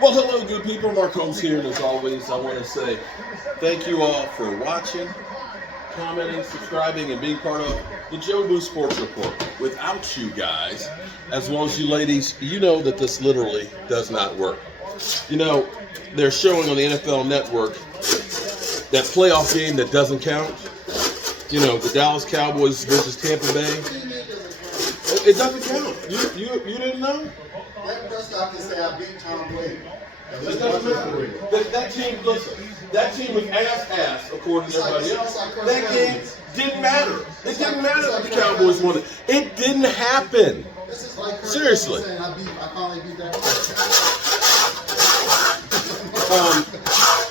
Well, hello, good people. Mark Holmes here, and as always, I want to say thank you all for watching, commenting, subscribing, and being part of the Joe Boo Sports Report. Without you guys, as well as you ladies, you know that this literally does not work. You know, they're showing on the NFL Network that playoff game that doesn't count. You know, the Dallas Cowboys versus Tampa Bay. It doesn't count. You didn't know? Dak Prescott can say I beat Tom Brady. That doesn't matter. That team, listen, that team was ass according to everybody else. That game didn't matter. It didn't matter that the Cowboys won it. It didn't happen. Seriously.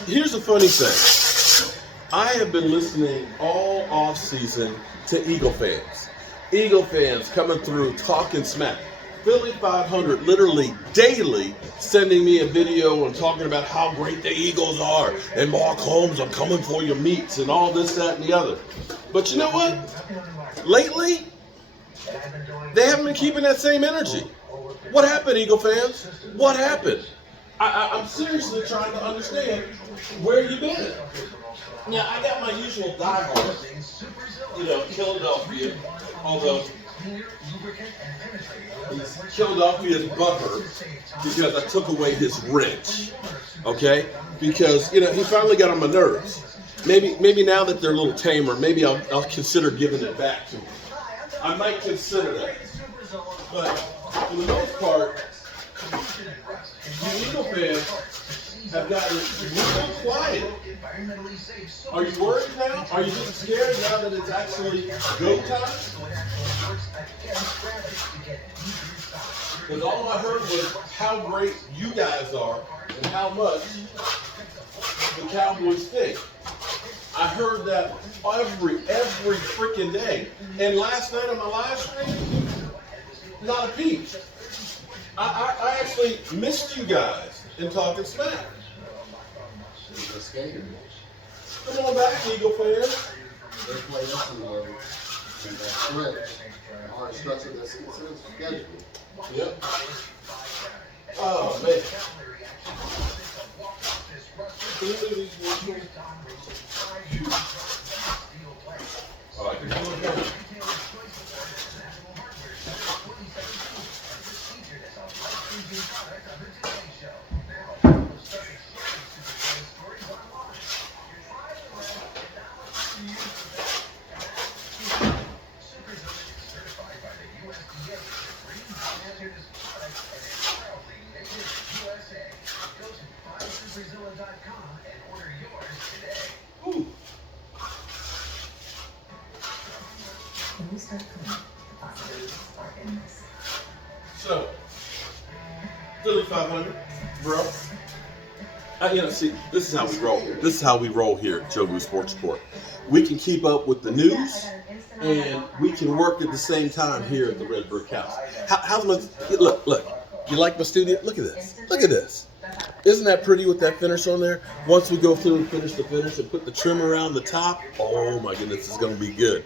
Here's the funny thing. I have been listening all off season to Eagle fans. Eagle fans coming through talking smack. Philly 500 literally daily sending me a video and talking about how great the Eagles are. And Mark Holmes, I'm coming for your meats and all this, that, and the other. But you know what? Lately, they haven't been keeping that same energy. What happened, Eagle fans? What happened? I'm seriously trying to understand where you've been. Yeah, I got my usual diehard, Philadelphia, although he's Philadelphia's butthurt because I took away his wrench, okay? Because, he finally got on my nerves. Maybe now that they're a little tamer, maybe I'll consider giving it back to him. I might consider that. But for the most part, the Eagle fans have gotten real quiet. Are you worried now? Are you getting scared now that it's actually go time? Because all I heard was how great you guys are and how much the Cowboys think. I heard that every freaking day. And last night on my live stream, not a peep. I actually missed you guys in talking smack. Come on back, Eagle fans. They play us in that stretch. Hard stretch of their schedule. Yep. Oh, man. Oh, I can do it now. Ooh. So, Philly 500, bro. See, this is how we roll. This is how we roll here at Joe Boo Sports Report. We can keep up with the news, and we can work at the same time here at the Red Brick House. How's my look? You like my studio? Look at this. Look at this. Isn't that pretty with that finish on there? Once we go through and finish the finish and put the trim around the top, oh my goodness, it's going to be good.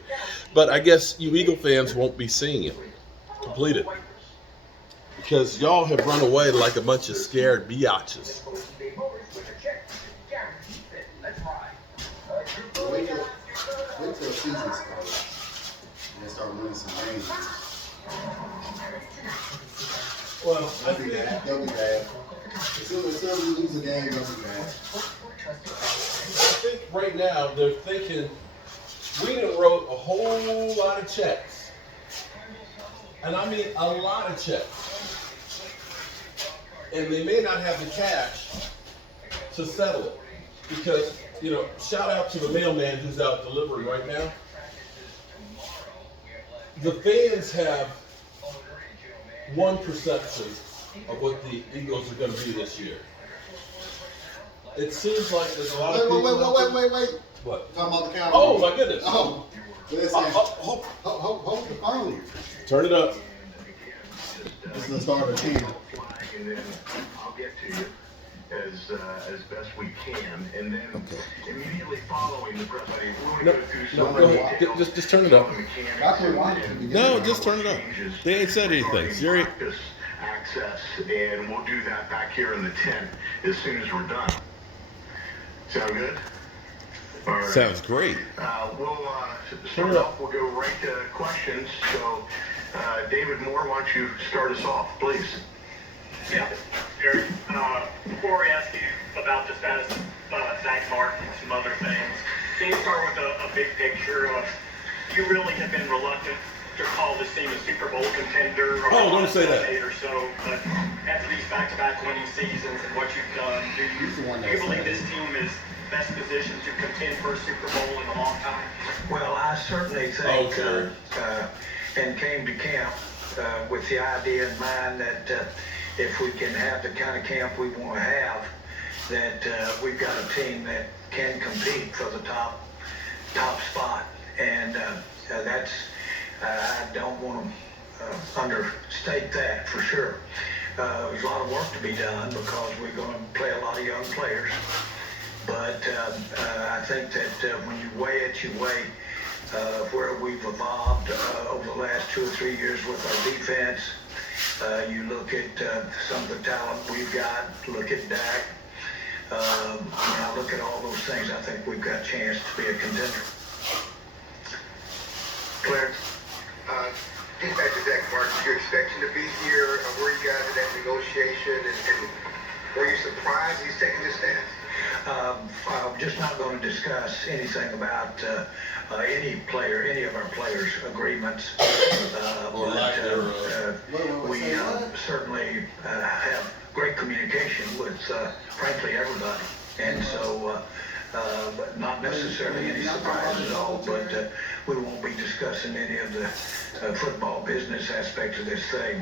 But I guess you Eagle fans won't be seeing it completed because y'all have run away like a bunch of scared biatches. Wait till the season starts and they start winning some games. Well, They'll be bad. They'll be bad. As soon as we lose a game, they'll be bad. I think right now they're thinking we done wrote a whole lot of checks. And I mean a lot of checks. And they may not have the cash to settle it. Because, shout out to the mailman who's out delivering right now. The fans have one perception of what the Eagles are going to be this year. It seems like there's a lot of people. Wait. What? Talking about the Cowboys. Oh, my goodness. Oh, listen. Hold the phone. Turn it up. This is the start of the team. I'll get to you. as best we can, and then immediately following the press, Just turn it up. No, just turn it up. They ain't said anything. Siri. access, and we'll do that back here in the tent as soon as we're done. Sound good? All right. Sounds great. We'll start off. We'll go right to questions. So, David Moore, why don't you start us off, please? Yeah, Jerry. Before we ask you about the status of Zach Martin and some other things, can you start with a big picture of you really have been reluctant to call this team a Super Bowl contender or Don't say that. or so, but after these back-to-back winning seasons and what you've done, do you believe this team is best positioned to contend for a Super Bowl in a long time? Well, I certainly think and came to camp with the idea in mind that if we can have the kind of camp we want to have, that we've got a team that can compete for the top spot. And that's, I don't want to understate that for sure. There's a lot of work to be done because we're going to play a lot of young players. But I think that when you weigh it, you weigh where we've evolved over the last 2 or 3 years with our defense. You look at some of the talent we've got, look at Dak. When I look at all those things, I think we've got a chance to be a contender. Clarence, getting back to Zach Martin, did you expect him to be here? Were you guys in that negotiation? And were you surprised he's taking this stance? I'm just not going to discuss anything about any of our players' agreements. We certainly have great communication with, frankly, everybody. And so, not necessarily any surprise at all, but we won't be discussing any of the football business aspects of this thing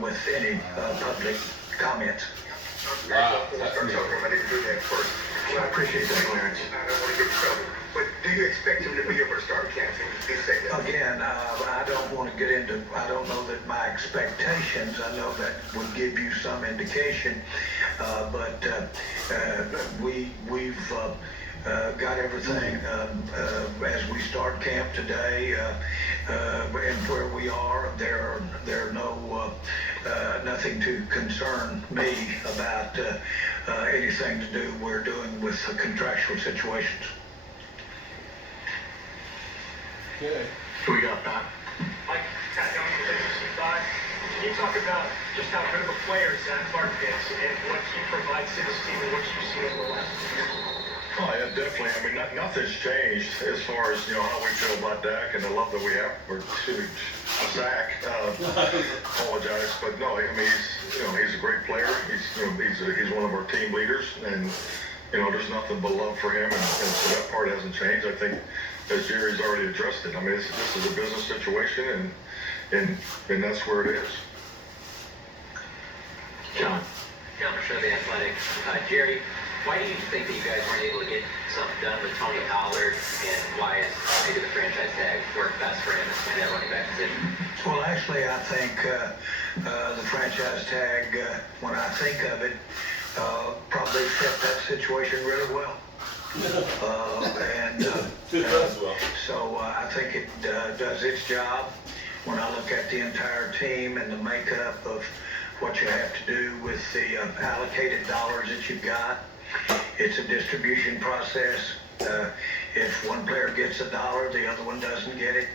with any public comments. Wow, that's I didn't do that first. Well, I appreciate that, Clarence. I don't want to get in trouble. But do you expect him to be able to start camp? Again, I don't want to get into, I don't know that my expectations, I know that would give you some indication, but we've got everything as we start camp today and where we are. There are no nothing to concern me about anything to do we're doing with the contractual situations. Okay. Who we got, Pat? Mike, Pat Young, the business side. Can you talk about just how good of a player Zach Martin is and what he provides to this team and what you've seen over the last 2 years? Oh, yeah, definitely. I mean, nothing's changed as far as, how we feel about Dak and the love that we have for Zach. Apologize, but no, I mean, he's a great player. He's one of our team leaders, and, there's nothing but love for him, and so that part hasn't changed. I think, as Jerry's already addressed it, I mean, this is a business situation, and that's where it is. John Show, The Athletic. Jerry, why do you think that you guys weren't able to get something done with Tony Pollard, and why is maybe the franchise tag worked best for him in that running back position? Well, actually, I think the franchise tag, when I think of it, probably fit that situation really well. So I think it does its job. When I look at the entire team and the makeup of what you have to do with the allocated dollars that you've got, it's a distribution process. If one player gets $1, the other one doesn't get it.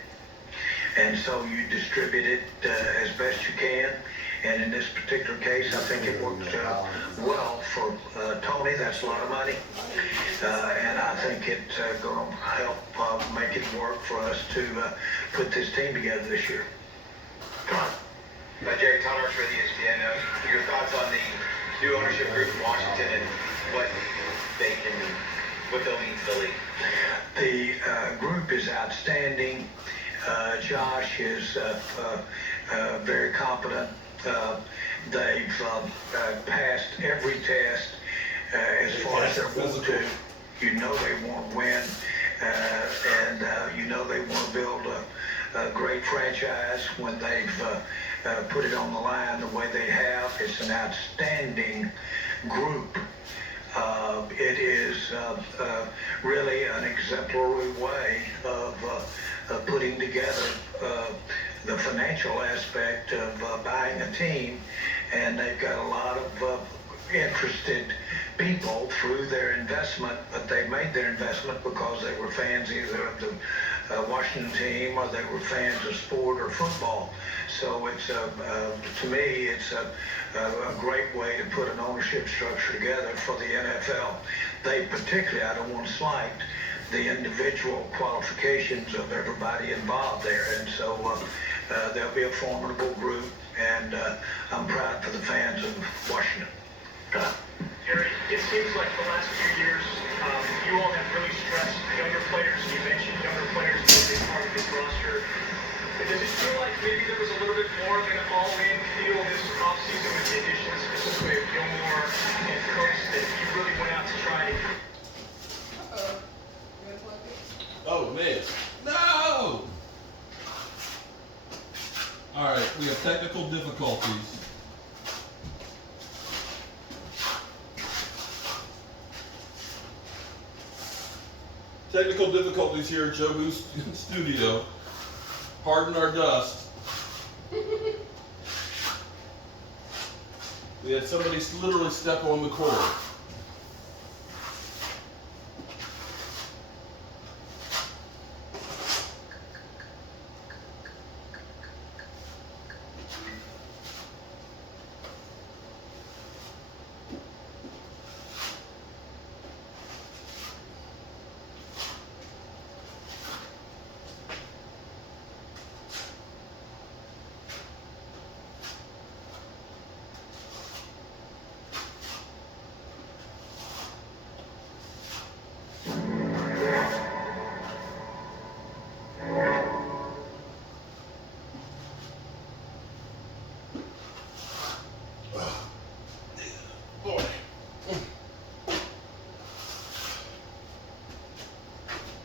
And so you distribute it as best you can. And in this particular case, I think it worked well for Tony. That's a lot of money. And I think it's going to help make it work for us to put this team together this year. Come on. Jerry, Tom Archer for the ESPN. Your thoughts on the new ownership group in Washington and what they'll mean to the league? The group is outstanding. Josh is very competent. They've passed every test as far as they want to. They want to win, and they want to build a great franchise when they've put it on the line the way they have. It's an outstanding group. It is really an exemplary way of putting together the financial aspect of buying a team, and they've got a lot of interested people through their investment, but they made their investment because they were fans either of the Washington team or they were fans of sport or football. So it's to me, it's a great way to put an ownership structure together for the NFL. They particularly, I don't want to slight the individual qualifications of everybody involved there, and so they'll be a formidable group, and I'm proud for the fans of Washington. Jerry, it seems like the last few years, you all have really stressed younger players. You mentioned younger players being a part of this roster. But does it feel like maybe there was a little bit more of an all-in feel this offseason with the additions, specifically of Gilmore and Cooks, that you really went out to try to... Oh, man. No! All right, we have technical difficulties. Technical difficulties here at Joe Boo's studio. Pardon our dust. We had somebody literally step on the cord.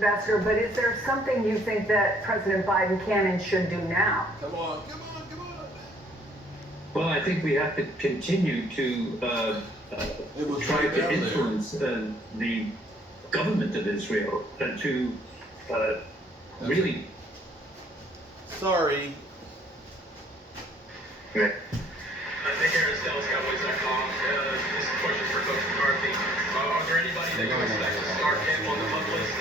Ambassador, but is there something you think that President Biden can and should do now? Come on, come on, come on. Well, I think we have to continue to try to influence the government of Israel to really. Sorry. Nick Harris, DallasCowboys.com. This is a question for Coach McCarthy. Are there anybody that you expect to start him on the pup list?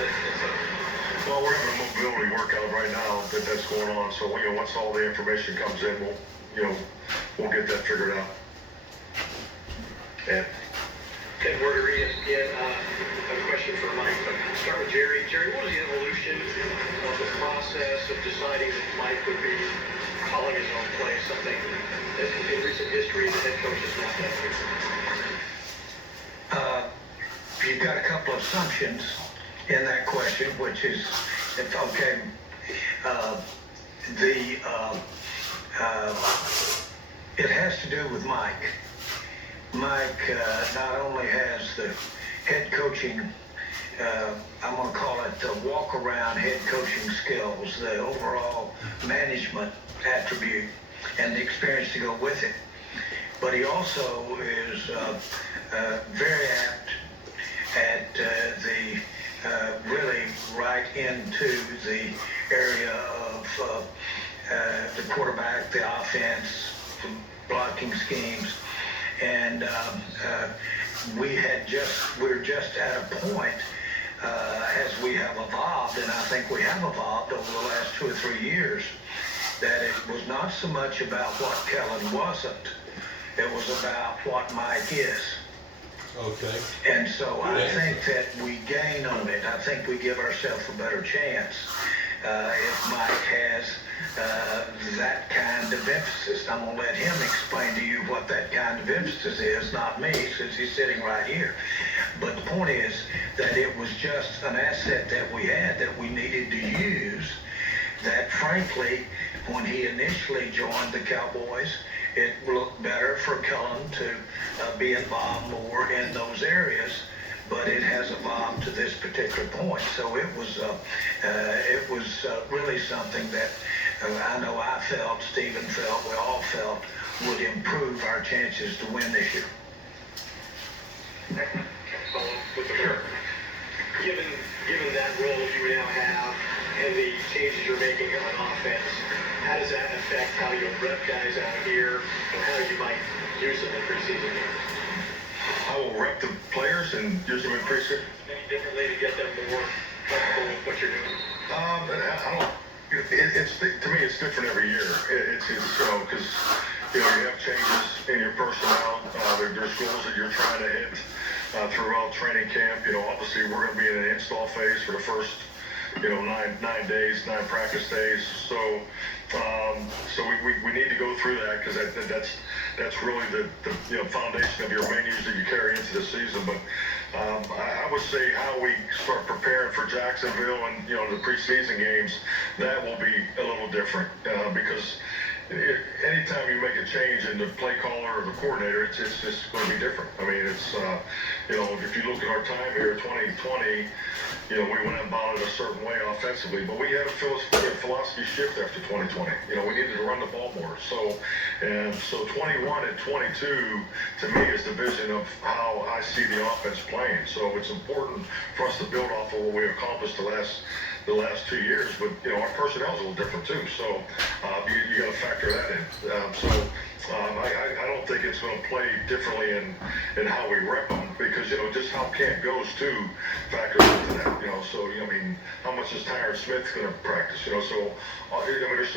Well, we're having a mobility workout right now that's going on. So once all the information comes in, we'll get that figured out. Yeah. Ted Werder, ESPN. A question for Mike. Start with Jerry. Jerry, what was the evolution of the process of deciding that Mike would be calling his own play? Something that in recent history the head coach has not done. You've got a couple of assumptions in that question, which is, okay, it has to do with Mike. Mike not only has the head coaching, I'm going to call it the walk-around head coaching skills, the overall management attribute, and the experience to go with it, but he also is very apt at really right into the area of the quarterback, the offense, the blocking schemes, and we're just at a point as we have evolved, and I think we have evolved over the last 2 or 3 years, that it was not so much about what Kellen wasn't, it was about what Mike is. Okay. And so I think that we gain on it. I think we give ourselves a better chance if Mike has that kind of emphasis. I'm going to let him explain to you what that kind of emphasis is, not me, since he's sitting right here. But the point is that it was just an asset that we had that we needed to use, that frankly, when he initially joined the Cowboys, it looked better for Kellen to be involved more in those areas, but it has evolved to this particular point. So it was really something that I know I felt, Stephen felt, we all felt would improve our chances to win this year. Given that role you now have, and the changes you're making on offense, how does that affect how you rep guys out here and how you might use them in preseason games? I will rep the players and use them in preseason. Any differently to get them more comfortable with what you're doing? I don't. It's to me, it's different every year. It's because you have changes in your personnel. There's goals that you're trying to hit throughout training camp. Obviously we're going to be in an install phase for the first 9 days, 9 practice days. So we need to go through that because that's really the foundation of your menus that you carry into the season. But I would say how we start preparing for Jacksonville and the preseason games, that will be a little different because anytime you make a change in the play caller or the coordinator, it's just going to be different. I mean, it's if you look at our time here, 2020. We went about it a certain way offensively, but we had a philosophy shift after 2020. We needed to run the ball more. So 21 and 22 to me is the vision of how I see the offense playing. So it's important for us to build off of what we accomplished the last 2 years. But our personnel is a little different too. So you got to factor that in. I don't think it's going to play differently in how we rep them because just how camp goes too factors into that. How much is Tyron Smith going to practice? There's so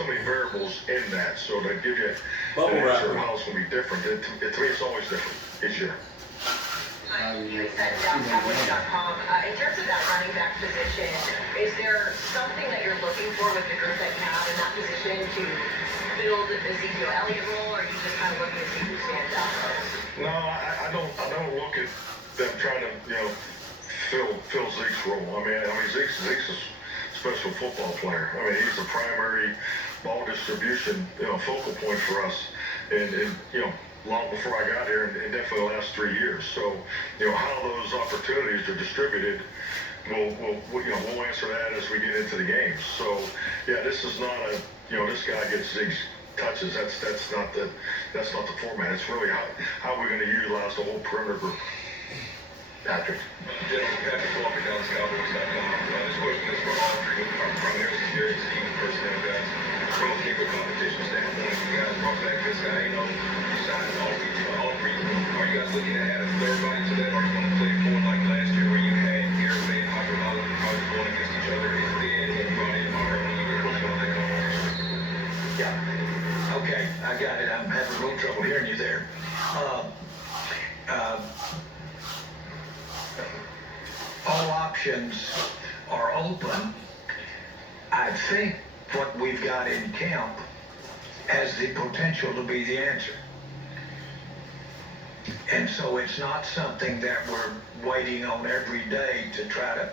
many variables in that. So to give you an answer of how it's going to be different, to me it's always different each year. You said Cowboys.com. In terms of that running back position, is there something that you're looking for with the group that you have in that position to build the Ezekiel Elliott role, or are you just kind of looking to see who stands out most? No, I don't look at them trying to fill Zeke's role. Zeke's a special football player. He's the primary ball distribution focal point for us, and long before I got here, and definitely the last 3 years. So, how those opportunities are distributed, we'll answer that as we get into the games. So, yeah, this is not this guy gets Zeke's touches. That's not the format. It's really how we're going to utilize the whole perimeter group. Patrick. Patrick Walker, Cowboys.com. This question is for all three of our primary security team personnel guys. From a kicker competition standpoint, you guys brought back this guy, you signed all three. Are you guys looking to add a third body to that, or are you going to play forward like last year where you had Garrett Bay and Harper Holland going against each other, and then when you brought in Harper, you were on that competition? Yeah. Okay, I got it. I'm having a little trouble hearing you there. All options are open. I think what we've got in camp has the potential to be the answer. And so it's not something that we're waiting on every day to try to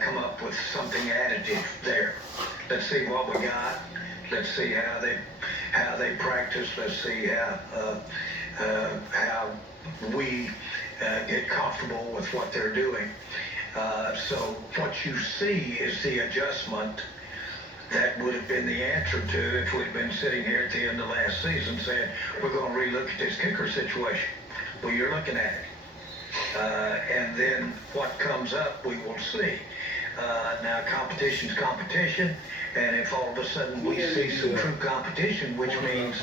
come up with something additive there. Let's see what we got. Let's see how they practice. Let's see how we get comfortable with what they're doing. So what you see is the adjustment that would have been the answer to if we'd been sitting here at the end of last season saying, we're going to relook at this kicker situation. Well, you're looking at it. And then what comes up, we will see. Now, competition's competition, and if all of a sudden we see some true competition, which means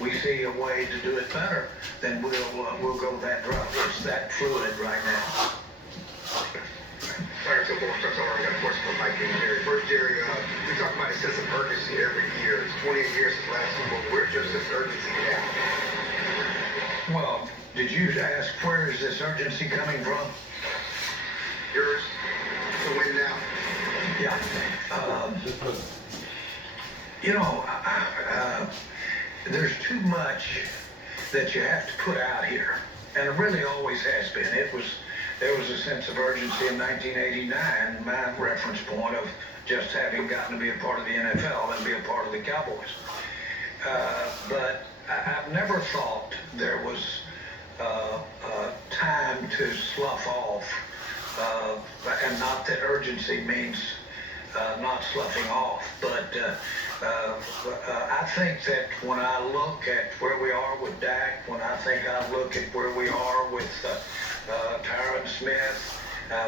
we see a way to do it better, then we'll go that route. It's that fluid right now. All right, so before we start, I got a question for Mike and Jerry. First, Jerry, we talk about a sense of urgency every year. It's 28 years since last Super Bowl. Where's your sense of urgency now? Well, did you ask where is this urgency coming from? Yours to win now. Yeah. There's too much that you have to put out here, and it really always has been. There was a sense of urgency in 1989, my reference point of just having gotten to be a part of the NFL and be a part of the Cowboys. But I've never thought there was time to slough off, and not that urgency means not sloughing off, but I think that when I look at where we are with Dak, when I look at where we are with Tyron Smith,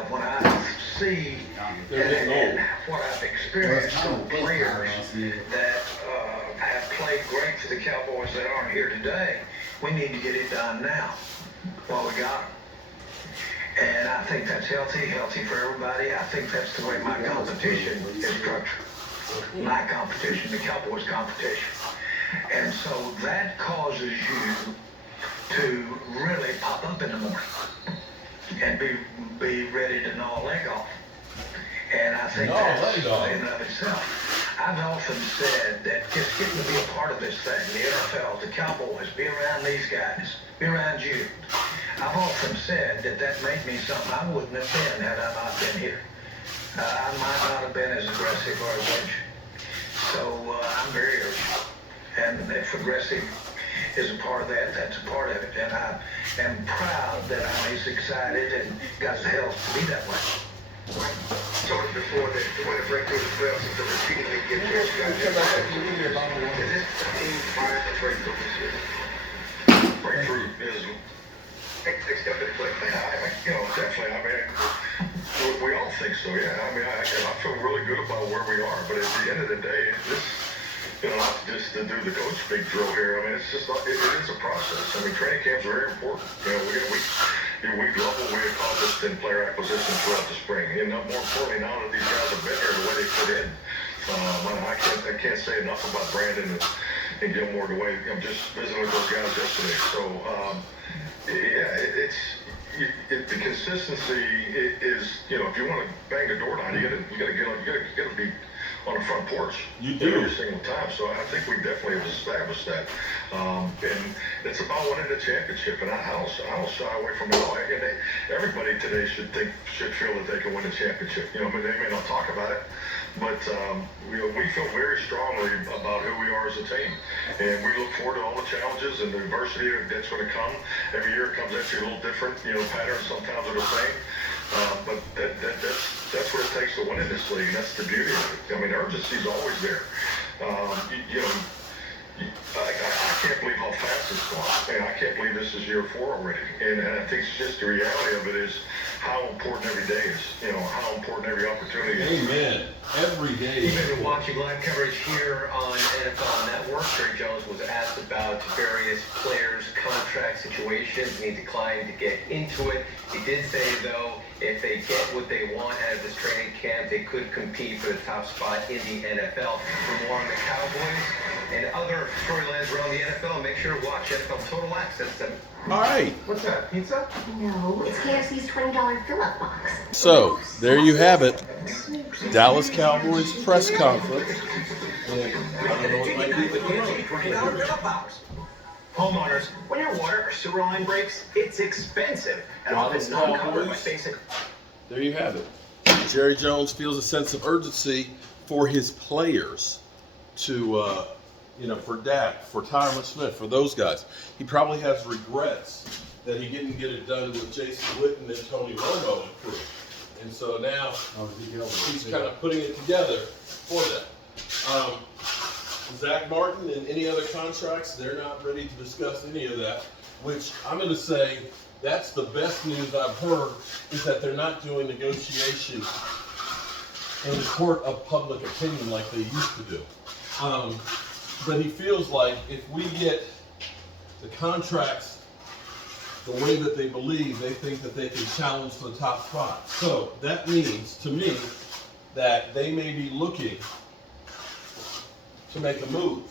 when I see and what I've experienced from players that have played great for the Cowboys that aren't here today, we need to get it done now while we got them. And I think that's healthy for everybody. I think that's the way my competition is structured. My competition, the Cowboys competition. And so that causes you to really pop up in the morning and be ready to gnaw a leg off. And I think that's in and of itself. I've often said that just getting to be a part of this thing, the NFL, the Cowboys, be around these guys, be around you. I've often said that made me something I wouldn't have been had I not been here. I might not have been as aggressive or as edgy. So I'm very urgent. And if aggressive is a part of that, that's a part of it. And I am proud that I'm as excited and got the health to be that way. Talked before that you want to break through the trails and to repeatedly get your guys. Is this team trying to break through this year? Breakthrough is, Next step in the play. definitely. I mean, we all think so. Yeah. I mean, I feel really good about where we are. But at the end of the day, this, not just to do the coach big drill here. I mean, it's just it is a process. I mean, training camps are very important. We love what we accomplished in player acquisition throughout the spring. And more importantly, now that these guys have been here, the way they fit in. I can't say enough about Brandon and Gilmore the way I'm just visiting with those guys yesterday. So, the consistency is, if you want to bang the door down, you gotta be on the front porch. You do every single time. So I think we definitely have established that. And it's about winning the championship. And I don't shy away from it all. Everybody today should feel that they can win a championship. They may not talk about it, but we feel very strongly about who we are as a team. And we look forward to all the challenges and the adversity that's going to come. Every year it comes at you a little different, patterns sometimes are the same. But that's what it takes to win in this league, and that's the beauty of it. I mean, urgency is always there. I can't believe how fast it's gone. And I can't believe this is year 4 already. And I think it's just the reality of it is how important every day is. How important every opportunity is. Amen. Every day. You've been watching live coverage here on NFL Network. Jerry Jones was asked about various players' contract situations, and he declined to get into it. He did say, though, if they get what they want out of this training camp, they could compete for the top spot in the NFL. For more on the Cowboys and other storylines around the NFL, make sure to watch NFL Total Access. All right. What's that, pizza? No, it's KFC's $20 fill-up box. So, there you have it. Dallas Cowboys press conference. And I don't know what might be the $20 fill-up box. Homeowners, when your water or sewer line breaks, it's expensive and often not covered by basic. There you have it. Jerry Jones feels a sense of urgency for his players to, for Dak, for Tyron Smith, for those guys. He probably has regrets that he didn't get it done with Jason Witten and Tony Romo and crew. And so now he's kind of putting it together for them. Zach Martin and any other contracts, they're not ready to discuss any of that, which I'm going to say that's the best news I've heard, is that they're not doing negotiations in the court of public opinion like they used to do. But he feels like if we get the contracts the way that they believe, they think that they can challenge for the top spot. So that means, to me, that they may be looking to make a move,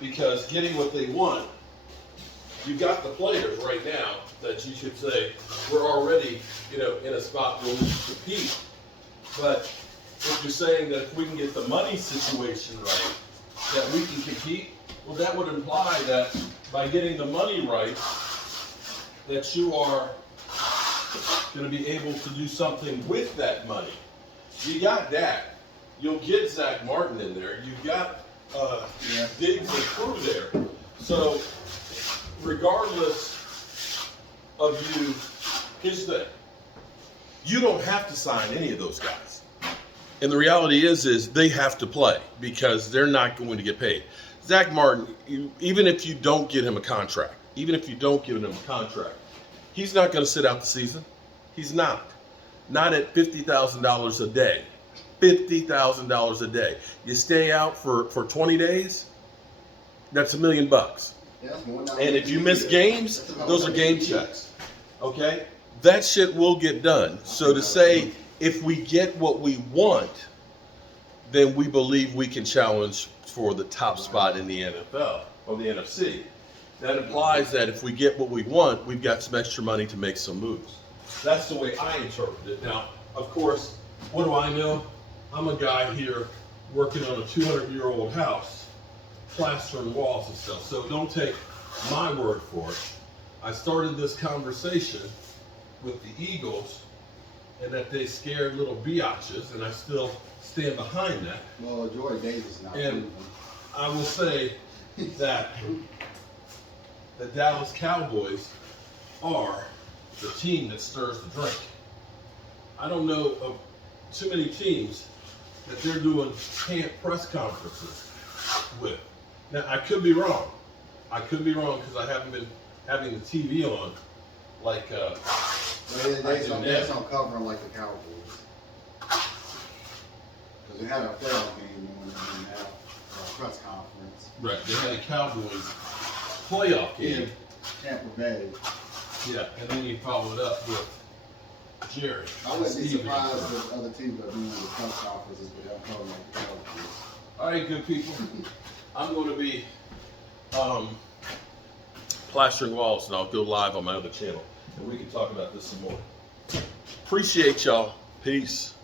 because getting what they want, you got the players right now that you should say, we're already, in a spot where we can compete. But if you're saying that if we can get the money situation right, that we can compete, well, that would imply that by getting the money right, that you are going to be able to do something with that money. You got Dak. You'll get Zach Martin in there. You've got Diggs and crew there. So regardless of you, here's the thing. You don't have to sign any of those guys. And the reality is they have to play because they're not going to get paid. Zach Martin, even if you don't get him a contract, he's not going to sit out the season. He's not. not at $50,000 a day. $50,000 a day. You stay out for 20 days, that's $1 million. Yeah, that's more than And if you miss games, those are game checks. Okay? That shit will get done. So to say, if we get what we want, then we believe we can challenge for the top spot in the NFL or the NFC. That implies that if we get what we want, we've got some extra money to make some moves. That's the way I interpret it. Now, of course, what do I know? I'm a guy here working on a 200-year-old house, plastering walls and stuff. So don't take my word for it. I started this conversation with the Eagles and that they scared little biatches, and I still stand behind that. Well, Joy Davis now. And I will say that the Dallas Cowboys are the team that stirs the drink. I don't know of too many teams that they're doing camp press conferences with. Now, I could be wrong. I could be wrong because I haven't been having the TV on like They don't cover them like the Cowboys. Because we had a playoff game and we had a press conference. Right, they had a Cowboys playoff game. Tampa Bay. Yeah, and then you followed up with Jerry. I wouldn't be surprised if other teams are doing the press conferences, but they're covering like the Cowboys. All right, good people. I'm going to be plastering walls, and I'll go live on my other channel, and we can talk about this some more. Appreciate y'all. Peace.